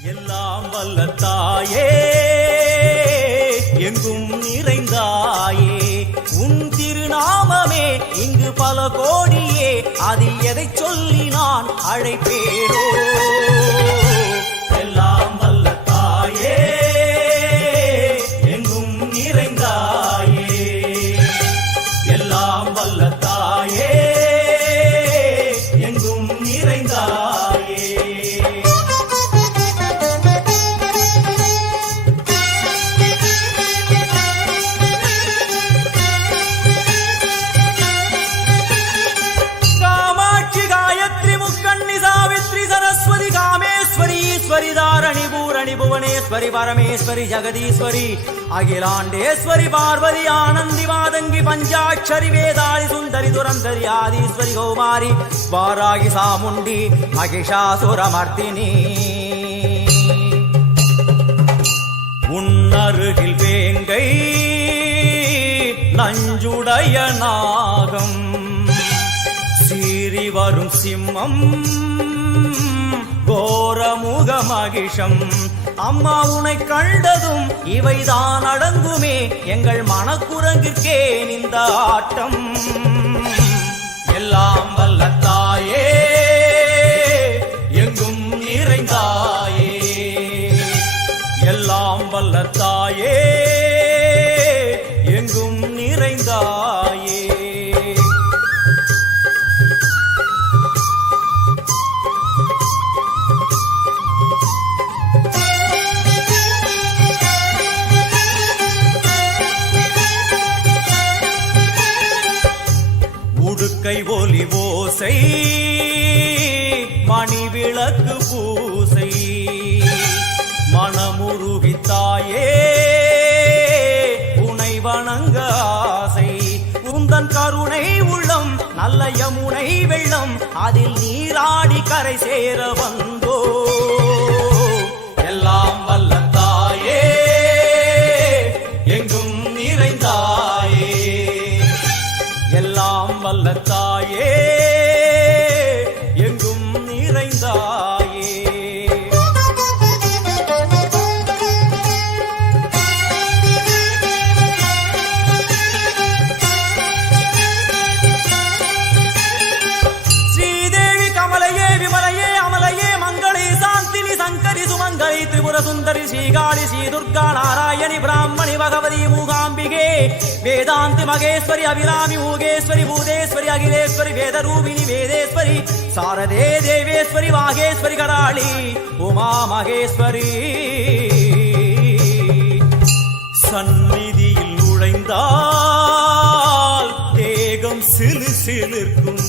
எல்லாம் வல்ல தாயே எங்கும் நிறைந்தாயே உன் திருநாமமே இங்கு பல கோடியே அதில் எதை சொல்லி நான் அழைப்பேனோ எல்லாம் வல்ல தாயே எங்கும் நிறைந்தாயே எல்லாம் வல்ல தாயே எங்கும் நிறைந்தாயே தாரணி பூரணி புவனேஸ்வரி பரமேஸ்வரி ஜெகதீஸ்வரி அகிலாண்டேஸ்வரி பார்வதி ஆனந்தி மாதங்கி பஞ்சாட்சரி வேதாளி சுந்தரி துரந்தரி ஆதீஸ்வரி கௌமாரி வாராகி சாமுண்டி மகிஷாசுரமர்த்தினி உன்னருகில் வேங்கை நஞ்சுடைய நாகம் சீறி வரும் சிம்மம் கோரமுக மகிஷம் அம்மா உனை கண்டதும் இவைதான் அடங்குமே எங்கள் மனக்குரங்கிற்கே இந்த ஆட்டம் எல்லாம் வல்ல தாயே எங்கும் நிறைந்தாயே எல்லாம் வல்ல தாயே எங்கும் நிறைந்தாயே உடுக்கை ஒலி ஓசை மணி விளக்கு பூசை மனமுருகித்தாயே உனை வணங்க ஆசை உந்தன் கருணை உள்ளம் நல்ல யமுனை வெள்ளம் அதில் நீராடி கரை சேர வந்தோ எல்லாம் வல்ல தாயே எங்கும் நிறைந்தாயே எல்லாம் வல்ல தாயே எங்கும் நிறைந்தாயே ஸ்ரீதேவி கமலையே விமலையே அமலையே மங்களே சாந்தினி சங்கரி சுமங்கரி திரிபுர சுந்தரி ஸ்ரீகாளி ஸ்ரீ துர்கா நாராயணி பிராமணி பகவதி மூகாம்பிகே வேதாந்தி மகேஸ்வரி அபிராமி மூகேஸ்வரி பூதேஸ்வரி அகிலேஸ்வரி வேதரூபிணி வேதேஸ்வரி சாரதே தேவேஸ்வரி வாகேஸ்வரி கராளி உமா மகேஸ்வரி சந்நிதியில் நுழைந்தால் தேகம் சிலு சிலிர்க்கும்